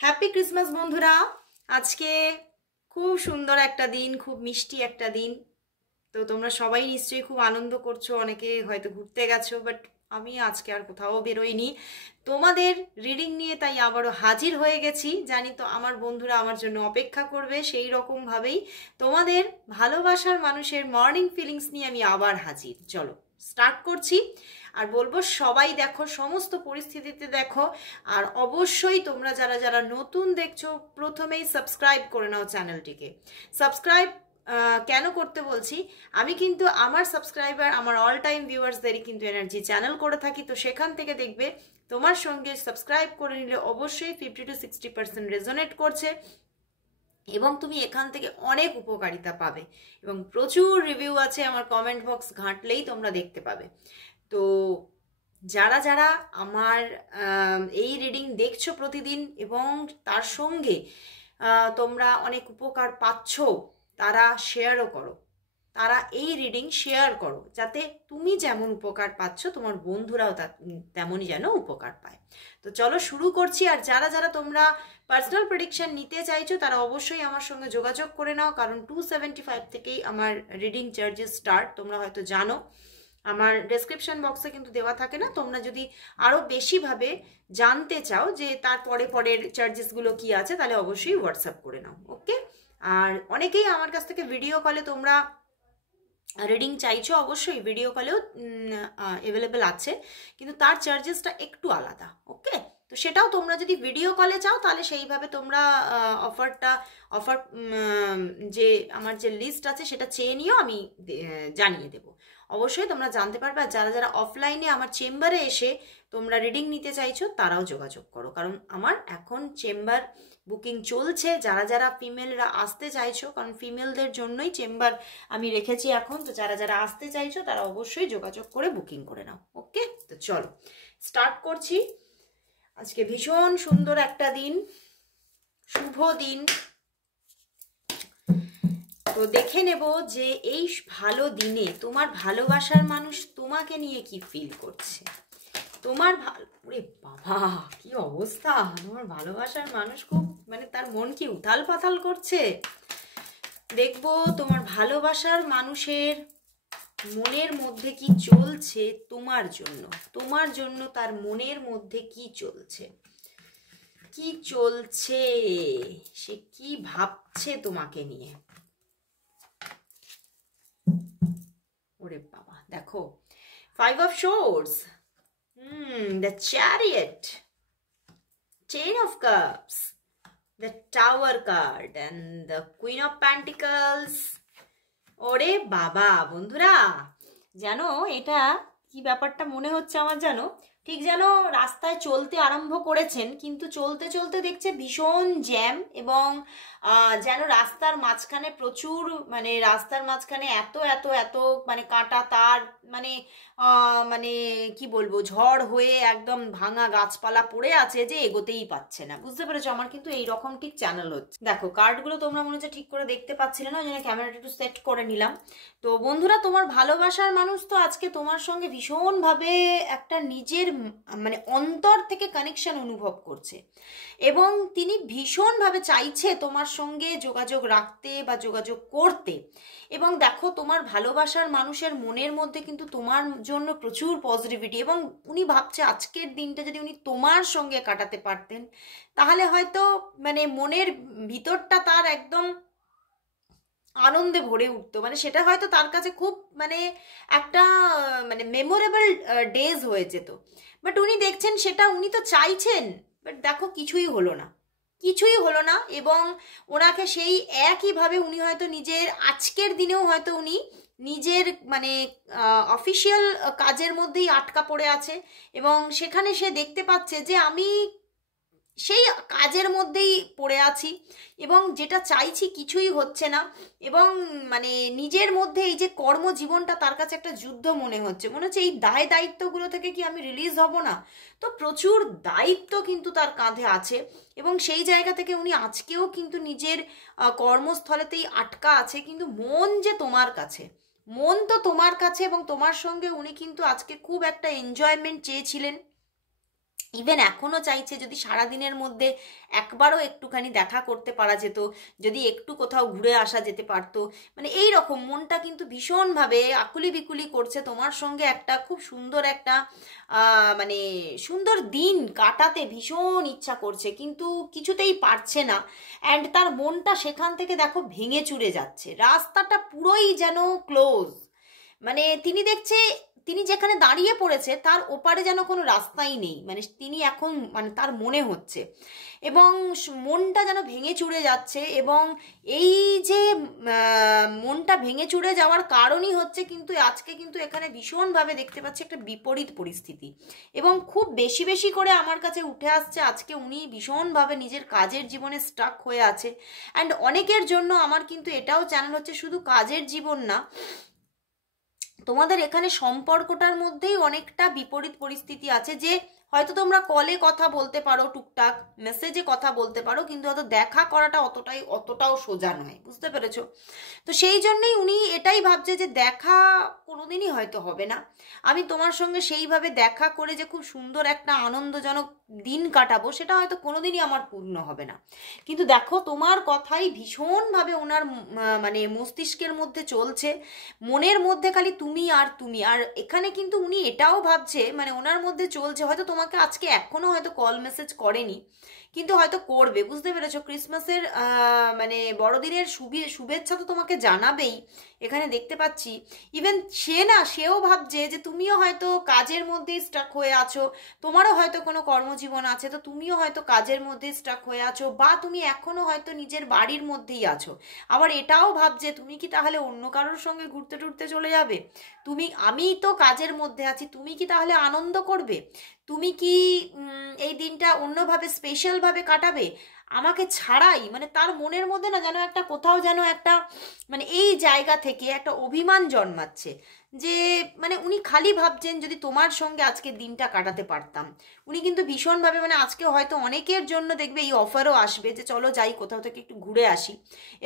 Happy Christmas বন্ধুরা। আজকে খুব সুন্দর একটা দিন, খুব মিষ্টি একটা দিন। তো তোমরা সবাই নিশ্চয়ই খুব আনন্দ করছো, অনেকে হয়তো ঘুরতে গেছো, বাট আমি আজকে আর কোথাও বেরোইনি তোমাদের রিডিং নিয়ে, তাই আবারও হাজির হয়ে গেছি। জানি তো আমার বন্ধুরা আমার জন্য অপেক্ষা করবে, সেই রকমভাবেই তোমাদের ভালোবাসার মানুষের মর্নিং ফিলিংস নিয়ে আমি আবার হাজির। চলো স্টার্ট করছি। আর বলবো সবাই দেখো, সমস্ত পরিস্থিতিতে দেখো। আর অবশ্যই তোমরা যারা যারা নতুন দেখছো প্রথমেই সাবস্ক্রাইব করে নাও চ্যানেলটিকে। সাবস্ক্রাইব কেন করতে বলছি, আমি কিন্তু আমার সাবস্ক্রাইবার, আমার অল টাইম ভিউয়ার্সদেরই কিন্তু এনার্জি চ্যানেল করে থাকি। তো সেখান থেকে দেখবে তোমার সঙ্গে সাবস্ক্রাইব করে নিলে অবশ্যই 50-60% রেজোনেট করছে এবং তুমি এখান থেকে অনেক উপকারিতা পাবে এবং প্রচুর রিভিউ আছে, আমার কমেন্ট বক্স ঘাঁটলেই তোমরা দেখতে পাবে। তো যারা যারা আমার এই রিডিং দেখছো প্রতিদিন এবং তার সঙ্গে তোমরা অনেক উপকার পাচ্ছ, তারা শেয়ারও করো, তারা এই রিডিং শেয়ার করো, যাতে তুমি যেমন উপকার পাচ্ছ তোমার বন্ধুরাও তেমনই যেন উপকার পায়। তো চলো শুরু করছি। আর যারা যারা তোমরা পার্সোনাল প্রেডিকশন নিতে চাইছো তারা অবশ্যই আমার সঙ্গে যোগাযোগ করে নাও, কারণ 275 থেকেই আমার রিডিং চার্জেস স্টার্ট। তোমরা হয়তো জানো, আমার ডেসক্রিপশন বক্সে কিন্তু দেওয়া থাকে না। তোমরা যদি আরও বেশিভাবে জানতে চাও যে তার পরের চার্জেসগুলো কি আছে, তাহলে অবশ্যই হোয়াটসঅ্যাপ করে নাও, ওকে। আর অনেকেই আমার কাছ থেকে ভিডিও কলে তোমরা রিডিং চাইছো, অবশ্যই ভিডিও কলেও অ্যাভেলেবেল আছে, কিন্তু তার চার্জেসটা একটু আলাদা, ওকে। তো সেটাও তোমরা যদি ভিডিও কলে চাও তাহলে সেইভাবে তোমরা অফার যে আমার যে লিস্ট আছে সেটা চেয়ে নিও, আমি জানিয়ে দেবো। অবশ্যই তোমরা জানতে পারবে। আর যারা যারা অফলাইনে আমার চেম্বারে এসে তোমরা রিডিং নিতে চাইছো তারাও যোগাযোগ করো, কারণ আমার এখন চেম্বার বুকিং চলছে। যারা যারা ফিমেলরা আসতে চাইছো, কারণ ফিমেলদের জন্যই চেম্বার আমি রেখেছি এখন, তো যারা যারা আসতে চাইছো তারা অবশ্যই যোগাযোগ করে বুকিং করে নাও, ওকে। তো চলো স্টার্ট করছি। আজকে ভীষণ সুন্দর একটা দিন, শুভ দিন। তো দেখে নেব যে এই ভালো দিনে তোমার ভালোবাসার মানুষ তোমাকে নিয়ে কি ফিল করছে। তোমার ওরে বাবা কি অবস্থা, তোমার ভালোবাসার মানুষ খুব তার মন কি উথাল পাথাল করছে। দেখবো তোমার ভালোবাসার মানুষের মনের মধ্যে কি চলছে তোমার জন্য তার মনের মধ্যে কি চলছে, সে কি ভাবছে তোমাকে নিয়ে। ওরে বাবা দেখো, 5 of Swords, the Chariot, 10 of Cups, the Tower card and the Queen of Pentacles. ওরে বাবা বন্ধুরা, জানো এটা কি ব্যাপারটা মনে হচ্ছে আমার, জানো ঠিক যেন রাস্তায় চলতে আরম্ভ করেছেন, কিন্তু চলতে চলতে দেখছে ভীষণ জ্যাম এবং যেন রাস্তার মাঝখানে প্রচুর রাস্তার মাঝখানে এত এত এত কাঁটা তার, কি বলবো, ঝড় হয়ে একদম ভাঙা গাছপালা পড়ে আছে যে এগোতেই পাচ্ছে না। বুঝতে পেরেছো? আমার কিন্তু এইরকম ঠিক চ্যানেল হচ্ছে। দেখো কার্ডগুলো তোমরা মনে হচ্ছে ঠিক করে দেখতে পাচ্ছিলে না, ওই জন্য ক্যামেরাটা একটু সেট করে নিলাম। তো বন্ধুরা, তোমার ভালোবাসার মানুষ তো আজকে তোমার সঙ্গে ভীষণভাবে একটা নিজের অন্তর থেকে কানেকশন অনুভব করছে এবং তিনি ভীষণভাবে চাইছে তোমার সঙ্গে যোগাযোগ রাখতে বা যোগাযোগ করতে। এবং দেখো তোমার ভালোবাসার মানুষের মনের মধ্যে কিন্তু তোমার জন্য প্রচুর পজিটিভিটি, এবং উনি ভাবছে আজকের দিনটা যদি উনি তোমার সঙ্গে কাটাতে পারতেন তাহলে হয়তো মনের ভিতরটা তার একদম আনন্দে ভরে উঠতো। সেটা হয়তো তার কাছে খুব একটা মেমোরেবল ডেজ হয়ে যেত। বাট উনি দেখছেন সেটা, উনি তো চাইছেন, বাট দেখো কিছুই হলো না। এবং ওনাকে সেই একইভাবে উনি হয়তো নিজের আজকের দিনেও হয়তো উনি নিজের অফিসিয়াল কাজের মধ্যেই আটকা পড়ে আছে এবং সেখানে সে দেখতে পাচ্ছে যে আমি সেই কাজের মধ্যেই পড়ে আছি এবং যেটা চাইছি কিছুই হচ্ছে না। এবং নিজের মধ্যে এই যে কর্মজীবনটা তার কাছে একটা যুদ্ধ মনে হচ্ছে এই দায়িত্বগুলো থেকে কি আমি রিলিজ হব না। তো প্রচুর দায়িত্ব কিন্তু তার কাঁধে আছে এবং সেই জায়গা থেকে উনি আজকেও কিন্তু নিজের কর্মস্থলেতেই আটকা আছে, কিন্তু মন তো তোমার কাছে এবং তোমার সঙ্গে উনি কিন্তু আজকে খুব একটা এনজয়মেন্ট চেয়েছিলেন ইভেন এখনও চাইছে যদি সারাদিনের মধ্যে একবারও একটুখানি দেখা করতে পারা যেত, যদি একটু কোথাও ঘুরে আসা যেতে পারতো, মানে এই রকম মনটা কিন্তু ভীষণভাবে আকুলি বিকুলি করছে তোমার সঙ্গে একটা খুব সুন্দর একটা মানে সুন্দর দিন কাটাতে ভীষণ ইচ্ছা করছে, কিন্তু কিছুতেই পারছে না। অ্যান্ড তার মনটা সেখান থেকে দেখো ভেঙে চুরে যাচ্ছে, রাস্তাটা পুরোই যেন ক্লোজ। মানে তিনি দেখছে তিনি যেখানে দাঁড়িয়ে পড়েছে তার ওপারে যেন কোনো রাস্তাই নেই, মানে তিনি এখন মানে তার মনে হচ্ছে, এবং মনটা যেন ভেঙে চুরে যাচ্ছে। এবং এই যে মনটা ভেঙে চুরে যাওয়ার কারণই হচ্ছে কিন্তু আজকে কিন্তু এখানে ভীষণভাবে দেখতে পাচ্ছি একটা বিপরীত পরিস্থিতি, এবং খুব বেশি বেশি করে আমার কাছে উঠে আসছে আজকে উনি ভীষণভাবে নিজের কাজের জীবনে স্টাক হয়ে আছে। অ্যান্ড অনেকের জন্য আমার কিন্তু এটাও চ্যানেল হচ্ছে শুধু কাজের জীবন না, তোমাদের এখানে সম্পর্কটার মধ্যেই অনেকটা বিপরীত পরিস্থিতি আছে, যে হয়তো তোমরা কলে কথা বলতে পারো, টুকটাক মেসেজে কথা বলতে পারো, কিন্তু হয়তো দেখা করাটা অতটাও সোজা নয়, বুঝতে পেরেছো? তো সেই জন্যই উনি এটাই ভাবছে যে দেখা কোনোদিনই হয়তো হবে না, আমি তোমার সঙ্গে সেইভাবে দেখা করে যে খুব সুন্দর একটা আনন্দজনক দিন কাটাবো সেটা হয়তো কোনোদিনই আমার পূর্ণ হবে না। কিন্তু দেখো তোমার কথাই ভীষণভাবে ওনার মানে মস্তিষ্কের মধ্যে চলছে, মনের মধ্যে খালি তুমি আর তুমি। আর এখানে কিন্তু উনি এটাও ভাবছে, মানে ওনার মধ্যে চলছে, হয়তো তোমাকে আজকে এখনো হয়তো কল মেসেজ করেনি, কিন্তু হয়তো করবে, বুঝতে পেরেছো? ক্রিসমাসের মানে বড়দিনের শুভেচ্ছা তো তোমাকে জানাবেই, এখানে দেখতে পাচ্ছি। ইভেন সেও ভাবছে যে তুমিও হয়তো কাজের মধ্যেই স্টাক হয়ে আছো, তোমারও হয়তো কোনো কর্মজীবন আছে, তো তুমিও হয়তো কাজের মধ্যেই স্টাক হয়ে আছো, বা তুমি এখনো হয়তো নিজের বাড়ির মধ্যেই আছো। আবার এটাও ভাবছে তুমি কি তাহলে অন্য কারোর সঙ্গে ঘুরতে টুরতে চলে যাবে, আমি তো কাজের মধ্যে আছি, তুমি কি তাহলে আনন্দ করবে, তুমি কি এই দিনটা অন্যভাবে স্পেশালভাবে কাটাবে আমাকে ছাড়াই। মানে তার মনের মধ্যে না যেন একটা কোথাও যেন একটা মানে এই জায়গা থেকে একটা অভিমান জন্মাচ্ছে, যে মানে উনি খালি ভাবছেন যদি তোমার সঙ্গে আজকে দিনটা কাটাতে পারতাম। উনি কিন্তু ভীষণভাবে মানে আজকে হয়তো অনেকের জন্য দেখবে এই অফারও আসবে যে চলো যাই কোথাও থেকে একটু ঘুরে আসি,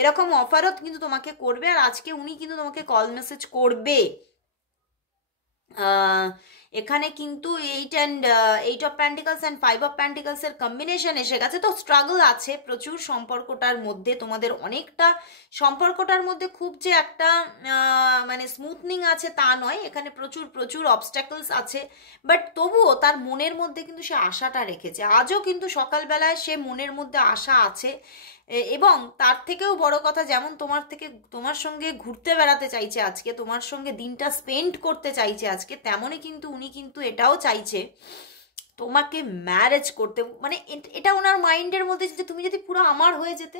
এরকম অফারও কিন্তু তোমাকে করবে, আর আজকে উনি কিন্তু তোমাকে কল মেসেজ করবে। এখানে কিন্তু 8 অফ প্যান্টিকলস অ্যান্ড 5 অফ প্যান্টিকলসের কম্বিনেশন এসে গেছে, তো স্ট্রাগল আছে প্রচুর সম্পর্কটার মধ্যে, তোমাদের অনেকটা সম্পর্কটার মধ্যে খুব যে একটা মানে স্মুথনিং আছে তা নয়, এখানে প্রচুর প্রচুর অবস্ট্যাকলস আছে, বাট তবুও তার মনের মধ্যে কিন্তু সে আশাটা রেখেছে, আজও কিন্তু সকালবেলায় সে মনের মধ্যে আশা আছে। এবং তার থেকেও বড় কথা, যেমন তোমার সঙ্গে ঘুরতে বেড়াতে চাইছে আজকে, তোমার সঙ্গে দিনটা স্পেন্ড করতে চাইছে আজকে, তেমনই কিন্তু উনি কিন্তু এটাও চাইছে তোমাকে ম্যারেজ করতে। মানে এটা ওনার মাইন্ডের মধ্যে যে তুমি যদি পুরো আমার হয়ে যেতে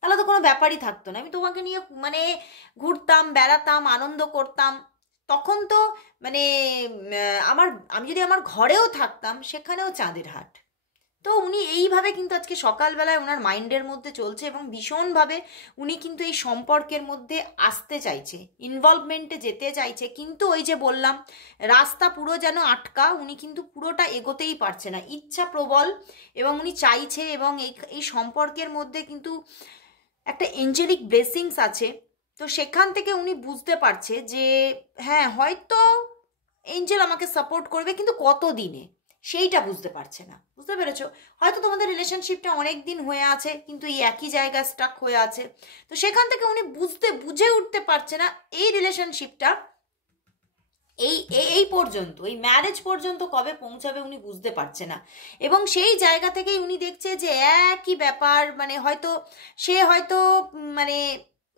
তাহলে তো কোনো ব্যাপারই থাকতো না, আমি তোমাকে নিয়ে মানে ঘুরতাম বেড়াতাম আনন্দ করতাম, তখন তো মানে আমি যদি আমার ঘরেও থাকতাম সেখানেও চাঁদের হাট। তো উনি এইভাবে কিন্তু আজকে সকালবেলায় ওনার মাইন্ডের মধ্যে চলছে, এবং ভীষণভাবে উনি কিন্তু এই সম্পর্কের মধ্যে আসতে চাইছে, ইনভলভমেন্টে যেতে চাইছে, কিন্তু ওই যে বললাম রাস্তা পুরো যেন আটকা, উনি কিন্তু পুরোটা এগোতেই পারছে না, ইচ্ছা প্রবল, এবং উনি চাইছে, এবং এই সম্পর্কের মধ্যে কিন্তু একটা এঞ্জেলিক ব্লেসিংস আছে। তো সেখান থেকে উনি বুঝতে পারছে যে হ্যাঁ হয়তো এঞ্জেল আমাকে সাপোর্ট করবে, কিন্তু কত দিনে সেইটা বুঝতে পারছে না, বুঝতে পেরেছো? হয়তো তোমাদের রিলেশনশিপটা অনেক দিন হয়ে আছে কিন্তু এই একই জায়গায় স্টাক হয়ে আছে, তো সেখান থেকে উনি বুঝে উঠতে পারছে না এই রিলেশনশিপটা এই এই পর্যন্ত, এই ম্যারেজ পর্যন্ত কবে পৌঁছাবে উনি বুঝতে পারছে না। এবং সেই জায়গা থেকেই উনি দেখছে যে একই ব্যাপার, মানে সে হয়তো মানে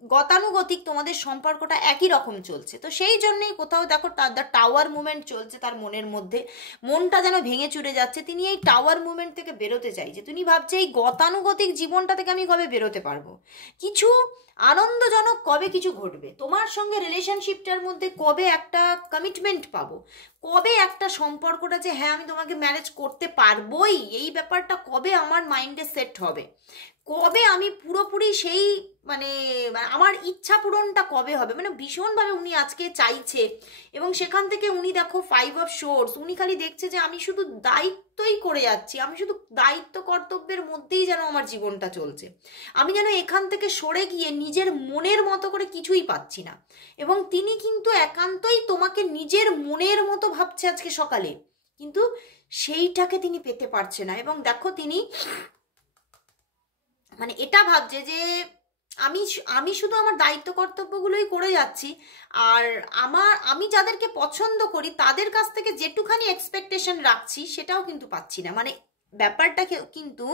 গতানুগতিক তোমাদের সম্পর্কটা একই রকম চলছে, তো সেই জন্যই কোথাও দেখো তার টাওয়ার মুভমেন্ট চলছে তার মনের মধ্যে, মনটা যেন ভেঙে চুরে যাচ্ছে, তিনি এই টাওয়ার মুভমেন্ট থেকে বেরোতে চাইছে, তিনি ভাবছে এই গতানুগতিক জীবনটা থেকে আমি কবে বেরোতে পারবো, কিছু আনন্দজনক কবে কিছু ঘটবে তোমার সঙ্গে, রিলেশনশিপটার মধ্যে কবে একটা কমিটমেন্ট পাবো, কবে একটা সম্পর্কটা যে হ্যাঁ আমি তোমাকে ম্যারেজ করতে পারবোই, এই ব্যাপারটা কবে আমার মাইন্ডে সেট হবে, কবে আমি পুরোপুরি সেই মানে আমার ইচ্ছা পূরণটা কবে হবে, মানে ভীষণভাবে উনি আজকে চাইছে। এবং সেখান থেকে উনি দেখো 5 অফ সোর্স, উনি খালি দেখছে যে আমি শুধু দায়িত্বই করে যাচ্ছি, আমি শুধু দায়িত্ব কর্তব্যের মধ্যেই যেন আমার জীবনটা চলছে, আমি যেন এখান থেকে সরে গিয়ে নিজের মনের মতো করে কিছুই পাচ্ছি না। এবং তিনি কিন্তু একান্তই তোমাকে নিজের মনের মতো ভাবছে আজকে সকালে, কিন্তু সেইটাকে তিনি পেতে পারছে না। এবং দেখো তিনি মানে এটা ভাবছে যে আমি আমি শুধু আমার দায়িত্ব কর্তব্যগুলোই করে যাচ্ছি, আর আমি যাদেরকে পছন্দ করি তাদের কাছ থেকে যেটুখানি এক্সপেকটেশন রাখছি সেটাও কিন্তু পাচ্ছি না। মানে ব্যাপারটা কিন্তু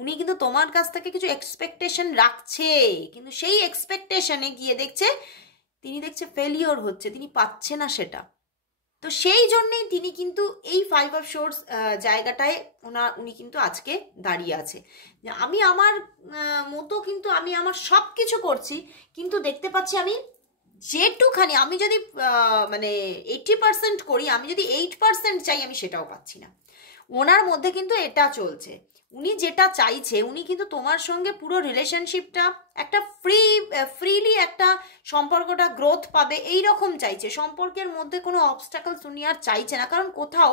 উনি কিন্তু তোমার কাছ থেকে কিছু এক্সপেকটেশন রাখছে, কিন্তু সেই এক্সপেকটেশনে গিয়ে দেখছে ফেলিওর হচ্ছে, তিনি পাচ্ছে না সেটা। তো সেই জন্যেই তিনি কিন্তু এই 5 অফ সোর্স জায়গাটায় উনি কিন্তু আজকে দাঁড়িয়ে আছে যে আমি আমার মতো কিন্তু আমি আমার সব কিছু করছি, কিন্তু দেখতে পাচ্ছি আমি যেটুখানি আমি যদি মানে 80% করি, আমি যদি 8% চাই, আমি সেটাও পাচ্ছি না। ওনার মধ্যে কিন্তু এটা চলছে। উনি যেটা চাইছে, উনি কিন্তু তোমার সঙ্গে পুরো রিলেশনশিপটা একটা ফ্রিলি একটা সম্পর্কটা গ্রোথ পাবে এই রকম চাইছে। সম্পর্কের মধ্যে কোনো অবস্ট্যাকলস উনি আর চাইছে না, কারণ কোথাও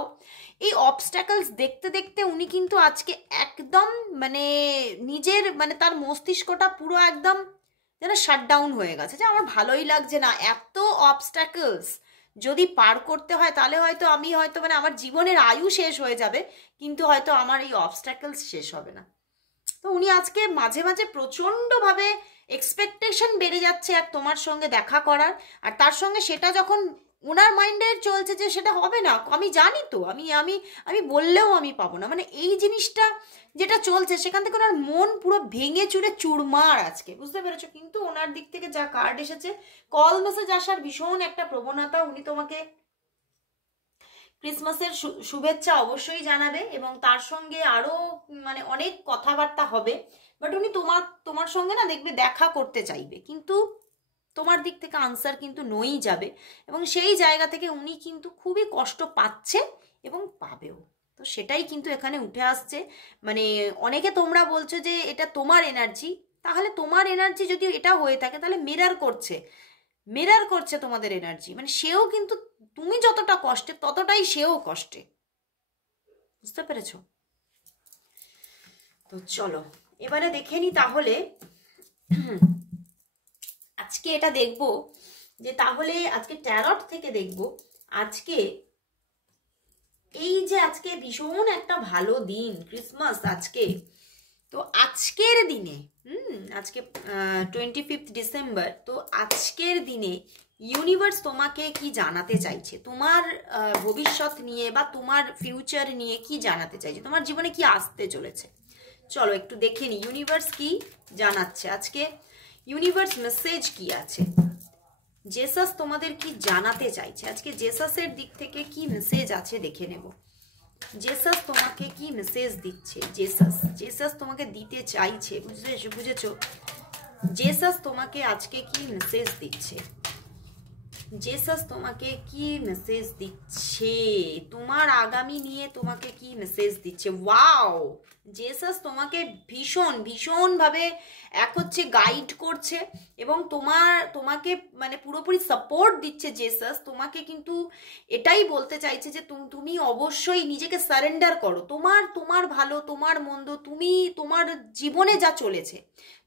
এই অবস্ট্যাকলস দেখতে দেখতে উনি কিন্তু আজকে একদম মানে নিজের মানে তার মস্তিষ্কটা পুরো একদম যেন শাটডাউন হয়ে গেছে, যে আমার ভালোই লাগছে না এত অবস্ট্যাকলস যদি পার করতে হয়, তাহলে হয়তো আমি হয়তো মানে আমার জীবনের আয়ু শেষ হয়ে যাবে, কিন্তু হয়তো আমার এই অবস্ট্যাকলস শেষ হবে না। তো উনি আজকে মাঝে মাঝে প্রচণ্ডভাবে এক্সপেকটেশন বেড়ে যাচ্ছে এক তোমার সঙ্গে দেখা করার, আর তার সঙ্গে সেটা যখন ওনার মাইন্ডে চলছে যে সেটা হবে না, আমি জানি তো, আমি আমি আমি বললেও আমি পাবো না, মানে এই জিনিসটা যেটা চলছে সেখান থেকে ওনার মন পুরো ভেঙে চুরে চুরমার আজকে, বুঝতে পেরেছো? কিন্তু ওনার দিক থেকে যা কার্ড এসেছে, কল মেসেজ আসার ভীষণ একটা প্রবণতা। উনি তোমাকে ক্রিসমাসের শুভেচ্ছা অবশ্যই জানাবে এবং তার সঙ্গে আরো মানে অনেক কথাবার্তা হবে, বাট উনি তোমার সঙ্গে না দেখবে দেখা করতে চাইবে, কিন্তু তোমার দিক থেকে আনসার কিন্তু নই যাবে, এবং সেই জায়গা থেকে উনি কিন্তু খুবই কষ্ট পাচ্ছে এবং পাবেও। তো সেটাই কিন্তু এখানে উঠে আসছে। মানে অনেকে তোমরা বলছো যে এটা তোমার এনার্জি, তাহলে তোমার এনার্জি যদি এটা হয়ে থাকে তাহলে মিরর করছে তোমাদের এনার্জি, মানে সেও কিন্তু তুমি যতটা কষ্টে ততটাই সেও কষ্টে, বুঝতে পেরেছো? তো চলো এবারে দেখে নি তাহলে আজকে এটা দেখব যে তাহলে আজকে ট্যারট থেকে দেখব আজকে এই যে আজকে ভীষণ একটা ভালো দিন ক্রিসমাস আজকে। তো আজকের দিনে আজকে 25 ডিসেম্বর, তো আজকের দিনে ইউনিভার্স তোমাকে কি জানাতে চাইছে, তোমার ভবিষ্যৎ নিয়ে বা তোমার ফিউচার নিয়ে কি জানাতে চাইছে, তোমার জীবনে কি আসতে চলেছে, চলো একটু দেখে নি ইউনিভার্স কি জানাচ্ছে আজকে। ইউনিভার্স মেসেজ কি আছে, জেসাস তোমাদের কি জানাতে চাইছে আজকে, জেসাসের দিক থেকে কি মেসেজ আছে দেখে নেব। জেসাস তোমাকে কি মেসেজ দিচ্ছে, জেসাস তোমাকে দিতে চাইছে, বুঝেছো? জেসাস তোমাকে আজকে কি মেসেজ দিচ্ছে, জেসাস তোমাকে কি মেসেজ দিচ্ছে, তোমার আগামী নিয়ে তোমাকে কি মেসেজ দিচ্ছে। ওয়াও, জেসাস তোমাকে ভীষণ ভীষণ ভাবে এক হচ্ছে গাইড করছে এবং তোমাকে মানে পুরোপুরি সাপোর্ট দিচ্ছে। জেসাস তোমাকে কিন্তু এটাই বলতে চাইছে যে তুমি অবশ্যই নিজেকে সারেন্ডার করো, তোমার ভালো তোমার মন্দ, তুমি তোমার জীবনে যা চলেছে,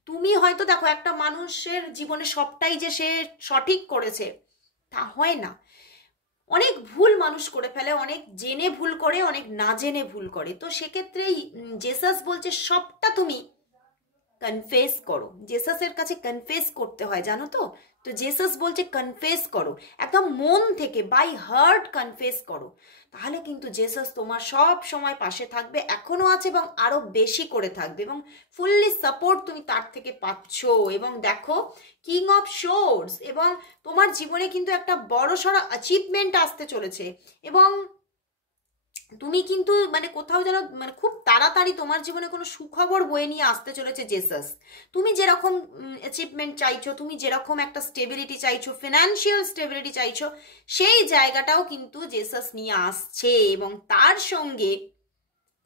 তুমি হয়তো দেখো একটা মানুষের জীবনে সবটাই যে সে সঠিক করেছে তা হয় না, অনেক ভুল মানুষ করে ফেলে, অনেক জেনে ভুল করে, অনেক না জেনে ভুল করে। তো সেক্ষেত্রেই জেসাস বলছে সবটা তুমি কনফেস করো, জেসাসের কাছে কনফেস করতে হয়, জানো তো? তো জেসাস বলছে কনফেস করো, একদম মন থেকে বাই হার্ট কনফেস করো, তাহলে কিন্তু জেসাস তোমার সব সময় পাশে থাকবে, এখনো আছে এবং আরো বেশি করে থাকবে, এবং ফুললি সাপোর্ট তুমি তার থেকে পাচ্ছ। এবং দেখো কিং অফ সোর্স, এবং তোমার জীবনে কিন্তু একটা বড়সড় অ্যাচিভমেন্ট আসতে চলেছে, এবং তুমি কিন্তু মানে কোথাও যেন মানে খুব তাড়াতাড়ি তোমার জীবনে কোনো সুখবর বয়ে নিয়ে আসতে চলেছে জেসাস। তুমি যেরকম অ্যাচিভমেন্ট চাইছো, তুমি যেরকম একটা স্টেবিলিটি চাইছো, ফিনান্সিয়াল স্টেবিলিটি চাইছো, সেই জায়গাটাও কিন্তু জেসাস নিয়ে আসছে। এবং তার সঙ্গে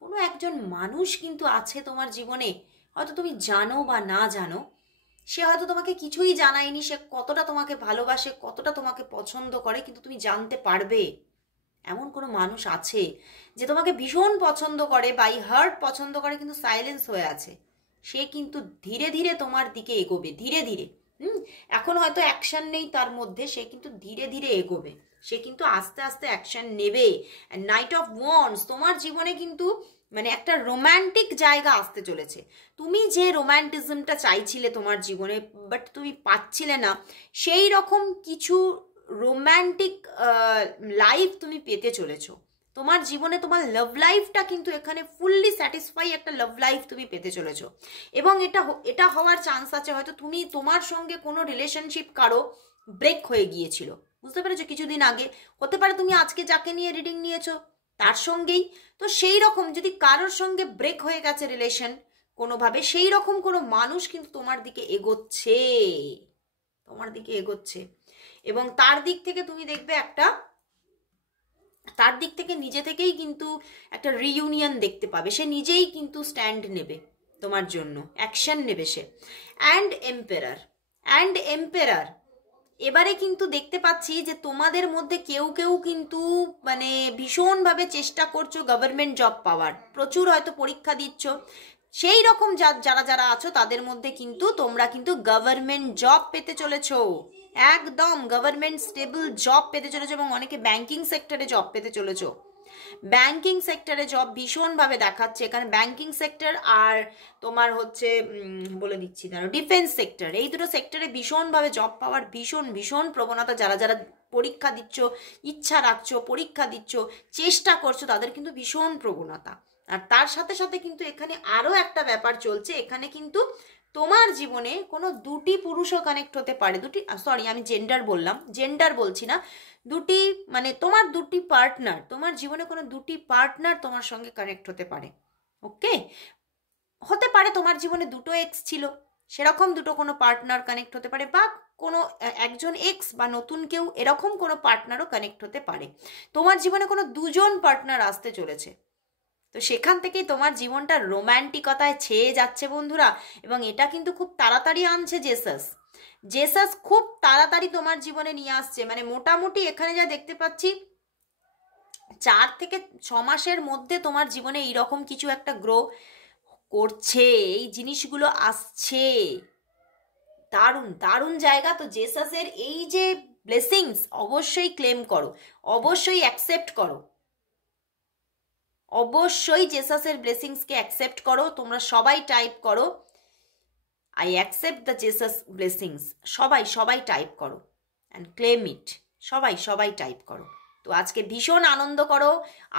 কোনো একজন মানুষ কিন্তু আছে তোমার জীবনে, হয়তো তুমি জানো বা না জানো, সে হয়তো তোমাকে কিছুই জানায়নি, সে কতটা তোমাকে ভালোবাসে, কতটা তোমাকে পছন্দ করে, কিন্তু তুমি জানতে পারবে এমন কোনো মানুষ আছে যে তোমাকে ভীষণ পছন্দ করে, বাই হার্ট পছন্দ করে, কিন্তু সাইলেন্স হয়ে আছে। সে কিন্তু ধীরে ধীরে তোমার দিকে এগোবে, ধীরে ধীরে, এখন হয়তো অ্যাকশন নেই তার মধ্যে, সে কিন্তু ধীরে ধীরে এগোবে, সে কিন্তু আস্তে আস্তে অ্যাকশন নেবে। নাইট অফ ওয়ান্ডস তোমার জীবনে কিন্তু মানে একটা রোম্যান্টিক জায়গা আসতে চলেছে। তুমি যে রোম্যান্টিজমটা চাইছিলে তোমার জীবনে বাট তুমি পাচ্ছিলে না, সেই রকম কিছু রোম্যান্টিক লাইফ তুমি পেতে চলেছো। তোমার জীবনে তোমার লাভ লাইফটা কিন্তু এখানে ফুললি স্যাটিসফাই একটা লাভ লাইফ তুমি পেতে চলেছো। এবং এটা হওয়ার চান্স আছে হয়তো তুমি তোমার সঙ্গে কোনো রিলেশনশিপ কারো ব্রেক হয়ে গিয়েছিল, বুঝতে পেরেছো, কিছুদিন আগে। হতে পারে তুমি আজকে যাকে নিয়ে রিডিং নিয়েছো তার সঙ্গেই। তো সেই রকম যদি কারোর সঙ্গে ব্রেক হয়ে গেছে রিলেশন কোনোভাবে, সেই রকম কোনো মানুষ কিন্তু তোমার দিকে এগোচ্ছে, তোমার দিকে এগোচ্ছে। এবং তার দিক থেকে তুমি দেখবে একটা, তার দিক থেকে নিজে থেকেই কিন্তু একটা রিইউনিয়ন দেখতে পাবে, সে নিজেই কিন্তু স্ট্যান্ড নেবে তোমার জন্য, অ্যাকশন নেবে সে। অ্যান্ড এম্পেরার এবারে কিন্তু দেখতে পাচ্ছি যে তোমাদের মধ্যে কেউ কেউ কিন্তু মানে ভীষণভাবে চেষ্টা করছো গভর্নমেন্ট জব পাওয়ার, প্রচুর হয়তো পরীক্ষা দিচ্ছ। সেই রকম যারা যারা আছো তাদের মধ্যে কিন্তু তোমরা কিন্তু গভর্নমেন্ট জব পেতে চলেছো, একদম গভর্নমেন্ট স্টেবল জব পেতে চলেছো। এবং অনেকে ব্যাংকিং সেক্টরে জব পেতে চলেছো। ব্যাংকিং সেক্টরে জব ভীষণভাবে দেখাচ্ছে এখানে, ব্যাংকিং সেক্টর আর তোমার হচ্ছে বলে দিচ্ছি দাঁড়ো ডিফেন্স সেক্টর, এই দুটো সেক্টরে ভীষণভাবে জব পাওয়ার ভীষণ ভীষণ প্রবণতা। যারা যারা পরীক্ষা দিচ্ছ, ইচ্ছা রাখছো, পরীক্ষা দিচ্ছ, চেষ্টা করছো, তাদের কিন্তু ভীষণ প্রবণতা। আর তার সাথে সাথে কিন্তু এখানে আরও একটা ব্যাপার চলছে, এখানে কিন্তু তোমার জীবনে কোনো দুটি পুরুষও কানেক্ট হতে পারে, দুটি, সরি আমি জেন্ডার বললাম, জেন্ডার বলছি না, দুটি মানে তোমার দুটি পার্টনার, তোমার জীবনে কোনো দুটি পার্টনার তোমার সঙ্গে কানেক্ট হতে পারে। ওকে, হতে পারে তোমার জীবনে দুটো এক্স ছিল, সেরকম দুটো কোনো পার্টনার কানেক্ট হতে পারে, বা কোনো একজন এক্স বা নতুন কেউ এরকম কোনো পার্টনারও কানেক্ট হতে পারে। তোমার জীবনে কোনো দুজন পার্টনার আসতে চলেছে। তো সেখান থেকেই তোমার জীবনটা রোম্যান্টিকতায় ছেয়ে যাচ্ছে বন্ধুরা। এবং এটা কিন্তু খুব তাড়াতাড়ি আনছে জেসাস, জেসাস খুব তাড়াতাড়ি তোমার জীবনে নিয়ে আসছে। মানে মোটামুটি এখানে যা দেখতে পাচ্ছি 4 থেকে 6 মাসের মধ্যে তোমার জীবনে এইরকম কিছু একটা গ্রো করছে, এই জিনিসগুলো আসছে। দারুণ দারুণ জায়গা। তো জেসাসের এই যে ব্লেসিংস অবশ্যই ক্লেম করো, অবশ্যই অ্যাকসেপ্ট করো, অবশ্যই জেসাসের ব্লেসিংসকে অ্যাকসেপ্ট করো। তোমরা সবাই টাইপ করো I accept the Jesus blessings, সবাই সবাই টাইপ করো অ্যান্ড ক্লেম ইট, সবাই সবাই টাইপ করো। তো আজকে ভীষণ আনন্দ করো,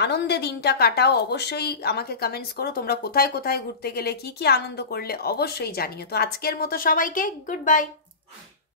আনন্দে দিনটা কাটাও। অবশ্যই আমাকে কমেন্টস করো তোমরা কোথায় কোথায় ঘুরতে গেলে, কি কি আনন্দ করলে, অবশ্যই জানিও। তো আজকের মতো সবাইকে গুড বাই।